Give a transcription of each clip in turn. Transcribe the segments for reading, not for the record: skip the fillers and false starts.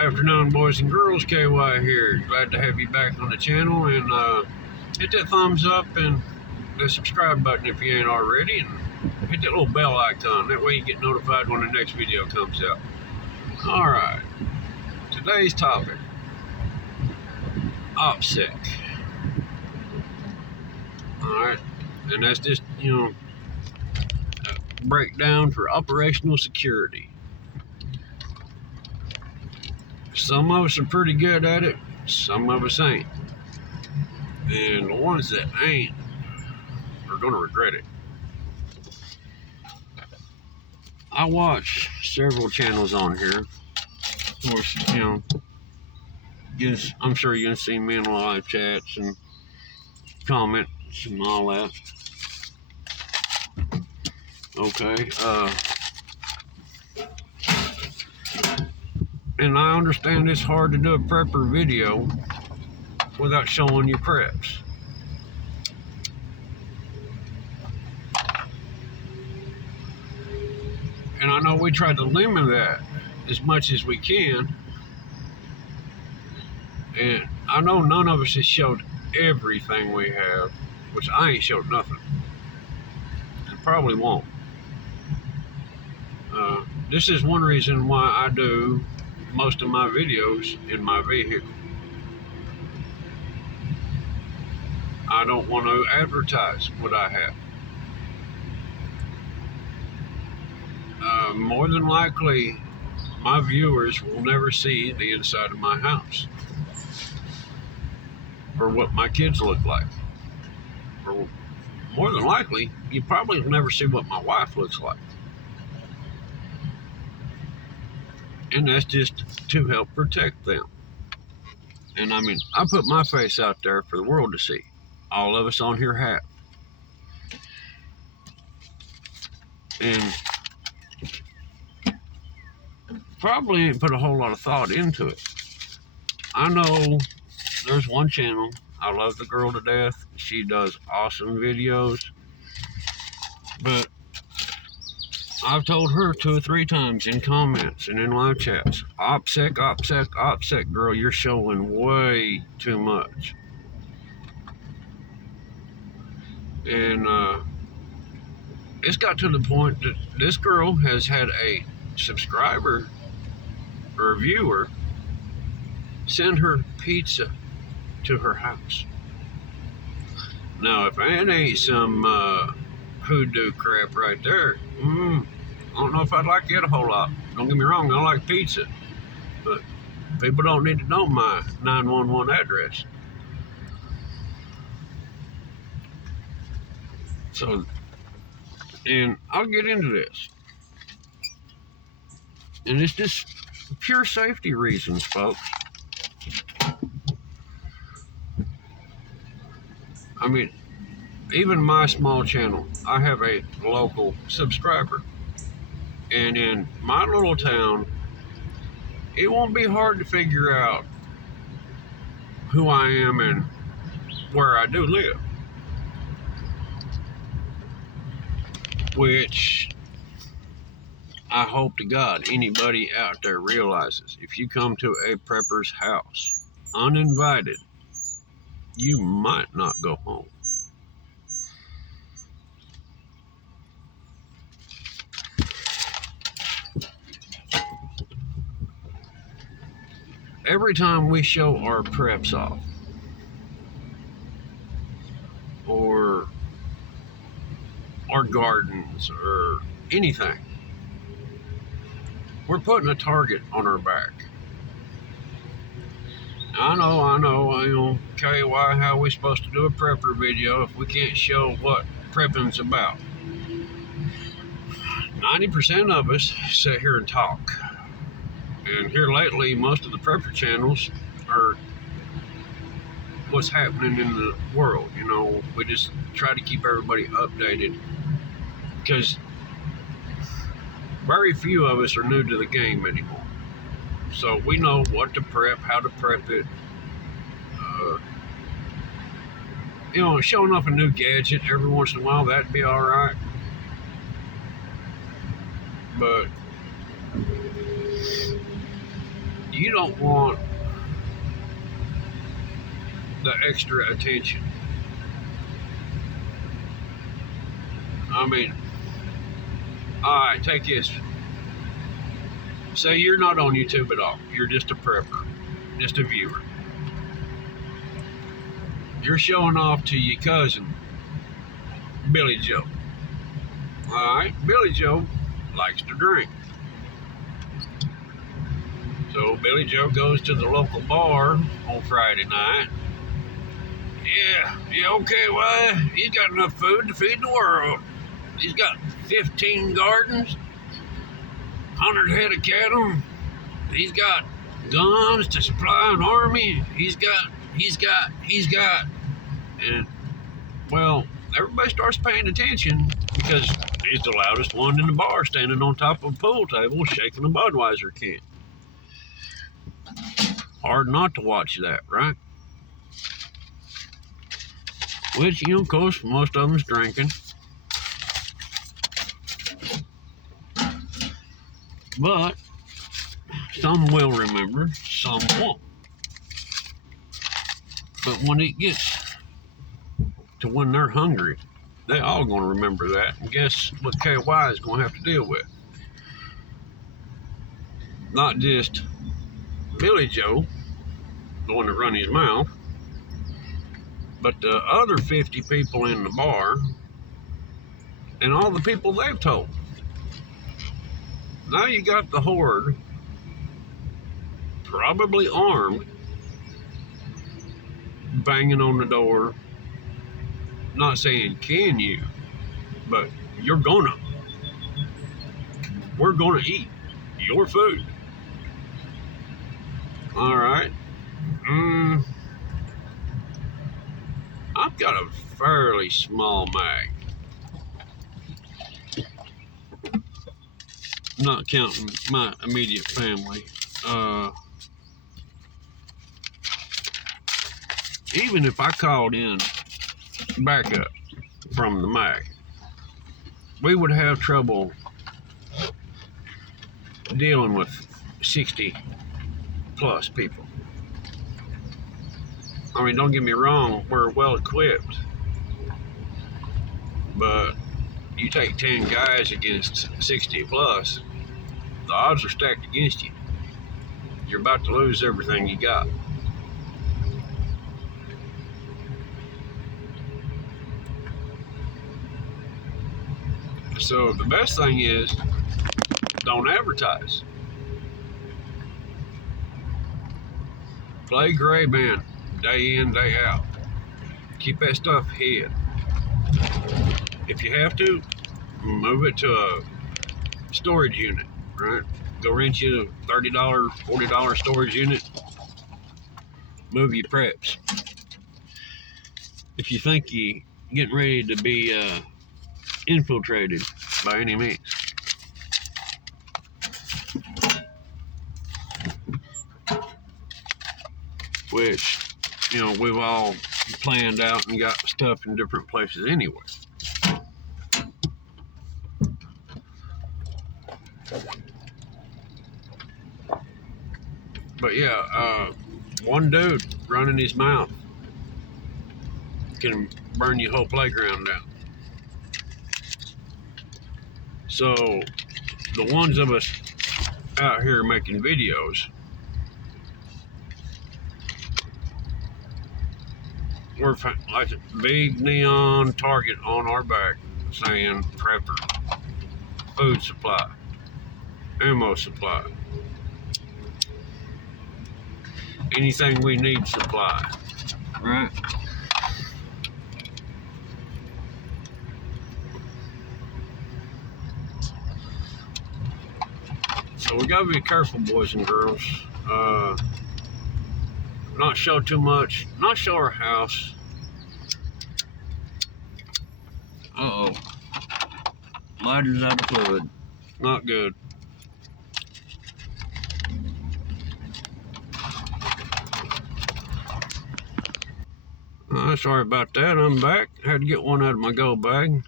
Afternoon, boys and girls. KY here. Glad to have you back on the channel, and hit that thumbs up and the subscribe button if you ain't already, and hit that little bell icon. That way you get notified when the next video comes out. Alright, today's topic, opsec. Alright, and that's just, a breakdown for operational security. Some of us are pretty good at it, some of us ain't. And the ones that ain't are going to regret it. I watch several channels on here. Of course, I'm sure you can see me in live chats and comments and all that. Okay, and I understand it's hard to do a prepper video without showing your preps. And I know we try to limit that as much as we can. And I know none of us has showed everything we have, which I ain't showed nothing. And probably won't. This is one reason why I do most of my videos in my vehicle. I don't want to advertise what I have. More than likely, my viewers will never see the inside of my house, or what my kids look like. Or more than likely, you probably will never see what my wife looks like. And that's just to help protect them. And I mean, I put my face out there for the world to see. All of us on here have. And probably didn't put a whole lot of thought into it. I know there's one channel, I love the girl to death. She does awesome videos. But I've told her 2 or 3 times in comments and in live chats, opsec, opsec, opsec, girl, you're showing way too much. And it's got to the point that this girl has had a subscriber or a viewer send her pizza to her house. Now, if that ain't some hoodoo crap right there, I don't know if I'd like it a whole lot. Don't get me wrong, I like pizza, but people don't need to know my 911 address. So, and I'll get into this. And it's just pure safety reasons, folks. I mean, even my small channel, I have a local subscriber. And in my little town, it won't be hard to figure out who I am and where I do live. Which I hope to God anybody out there realizes. If you come to a prepper's house uninvited, you might not go home. Every time we show our preps off, or our gardens, or anything, we're putting a target on our back. I know, KY, how we supposed to do a prepper video if we can't show what prepping's about? 90% of us sit here and talk. And here lately, most of the prepper channels are what's happening in the world. We just try to keep everybody updated, because very few of us are new to the game anymore. So we know what to prep, how to prep it. Showing off a new gadget every once in a while, that'd be all right. But you don't want the extra attention. I mean, alright, take this. Say you're not on YouTube at all. You're just a prepper, just a viewer. You're showing off to your cousin, Billy Joe. Alright, Billy Joe likes to drink. So Billy Joe goes to the local bar on Friday night. Yeah, okay, well, he's got enough food to feed the world. He's got 15 gardens, 100 head of cattle. He's got guns to supply an army. He's got. And, well, everybody starts paying attention because he's the loudest one in the bar, standing on top of a pool table, shaking a Budweiser can. Hard not to watch that, right? Which, of course, most of them's drinking. But some will remember, some won't. But when it gets to when they're hungry, they all going to remember that. And guess what KY is going to have to deal with? Not just Billy Joe, the one that run his mouth, but the other 50 people in the bar and all the people they've told. Now you got the horde, probably armed, banging on the door, not saying can you, but you're gonna. We're gonna eat your food. All right. I've got a fairly small mag. Not counting my immediate family. Even if I called in backup from the mag, we would have trouble dealing with 60 plus people. I mean, don't get me wrong, we're well equipped, but you take 10 guys against 60 plus, the odds are stacked against you. You're about to lose everything you got. So the best thing is, don't advertise. Play gray band day in, day out. Keep that stuff hid. If you have to, move it to a storage unit, right? Go rent you a $30, $40 storage unit. Move your preps. If you think you're getting ready to be infiltrated by any means. Which, we've all planned out and got stuff in different places anyway. But yeah, one dude running his mouth can burn your whole playground down. So the ones of us out here making videos, we're like a big neon target on our back saying prepper, food supply, ammo supply, anything we need supply, right? So we gotta be careful, boys and girls. Not show too much, not show our house. Uh-oh. Lighter's out of fluid. Not good. Sorry about that. I'm back. Had to get one out of my go bag.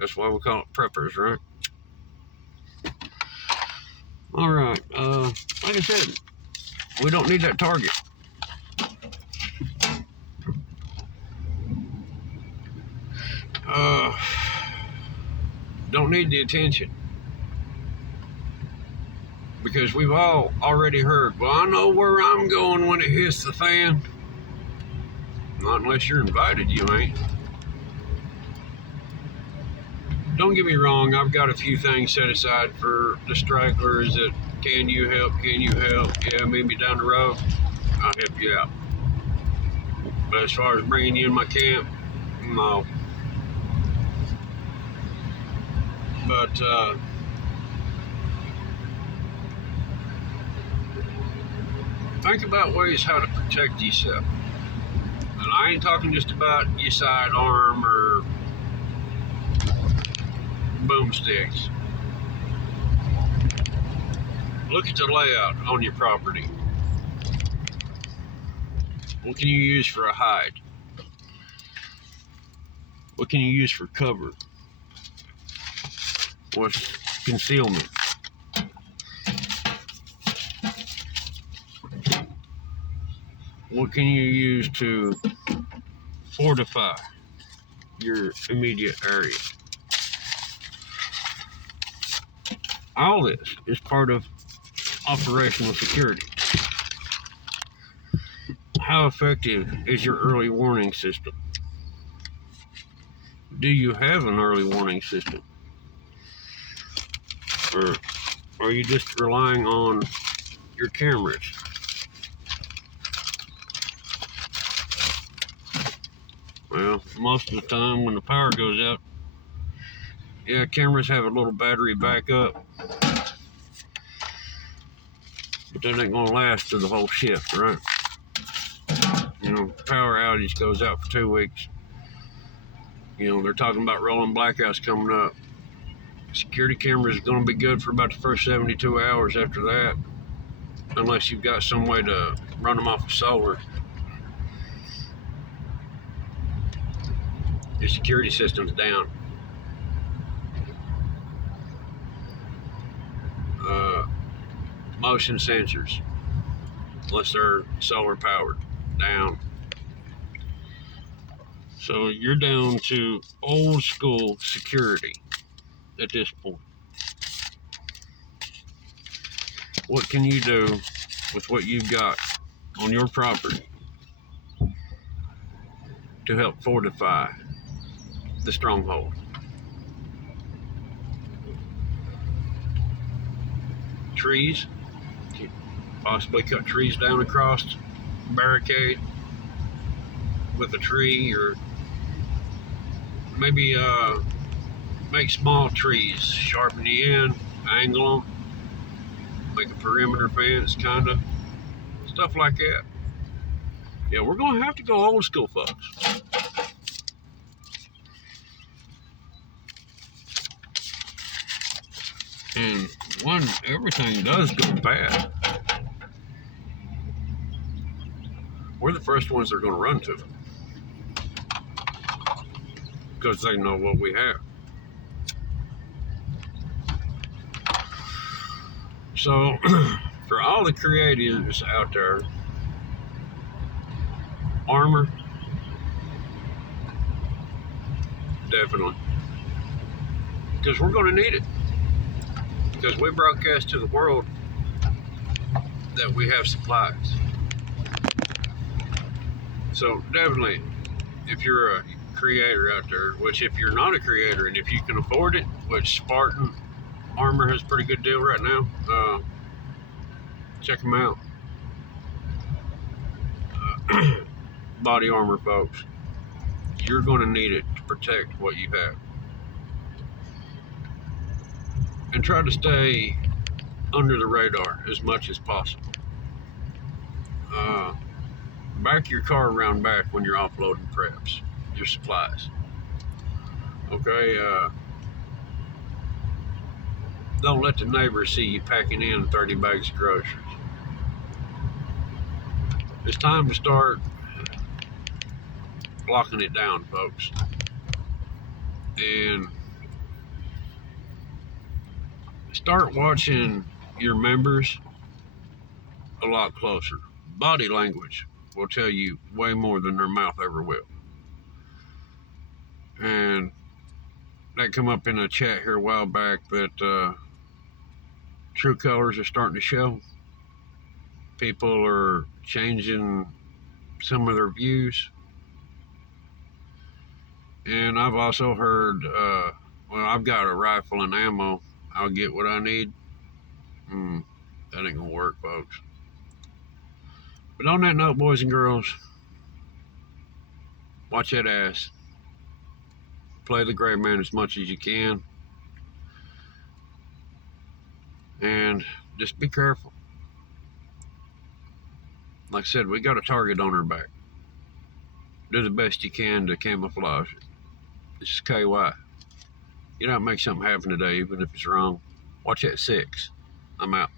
That's why we call it preppers, right? All right. Like I said, We don't need that target. Don't need the attention. Because we've all already heard, well, I know where I'm going when it hits the fan. Not unless you're invited, you ain't. Don't get me wrong, I've got a few things set aside for the stragglers that, can you help, yeah, meet me down the road, I'll help you out. But as far as bringing you in my camp, no. But think about ways how to protect yourself. And I ain't talking just about your sidearm or boomsticks. Look at the layout on your property. What can you use for a hide? What can you use for cover? What's concealment? What can you use to fortify your immediate area? All this is part of operational security. How effective is your early warning system? Do you have an early warning system? Or are you just relying on your cameras? Well, most of the time when the power goes out, yeah, cameras have a little battery backup, but that ain't gonna last through the whole shift, right? You know, power outage goes out for 2 weeks. You know, they're talking about rolling blackouts coming up. Security cameras is gonna be good for about the first 72 hours after that, unless you've got some way to run them off of solar. Your security system's down. Motion sensors, unless they're solar powered, down. So you're down to old school security at this point. What can you do with what you've got on your property to help fortify the stronghold? Trees, possibly cut trees down across, barricade with a tree, or maybe make small trees, sharpen the end, angle them, make a perimeter fence, kind of stuff like that. Yeah, we're gonna have to go old school, folks. And when everything does go bad, we're the first ones they're going to run to, because they know what we have. So, for all the creatives out there, armor, definitely, because we're going to need it. Because we broadcast to the world that we have supplies. So definitely, if you're a creator out there, which if you're not a creator and if you can afford it, which Spartan Armor has a pretty good deal right now, check them out. Body armor, folks. You're going to need it to protect what you have. And try to stay under the radar as much as possible. Back your car around back when you're offloading preps, your supplies. Okay, don't let the neighbors see you packing in 30 bags of groceries. It's time to start locking it down, folks. And start watching your members a lot closer. Body language will tell you way more than their mouth ever will. And that come up in a chat here a while back that true colors are starting to show. People are changing some of their views. And I've also heard, well, I've got a rifle and ammo. I'll get what I need. That ain't gonna work, folks. But on that note, boys and girls, watch that ass. Play the gray man as much as you can. And just be careful. Like I said, we got a target on our back. Do the best you can to camouflage it. This is KY. You don't make something happen today, even if it's wrong. Watch that 6. I'm out.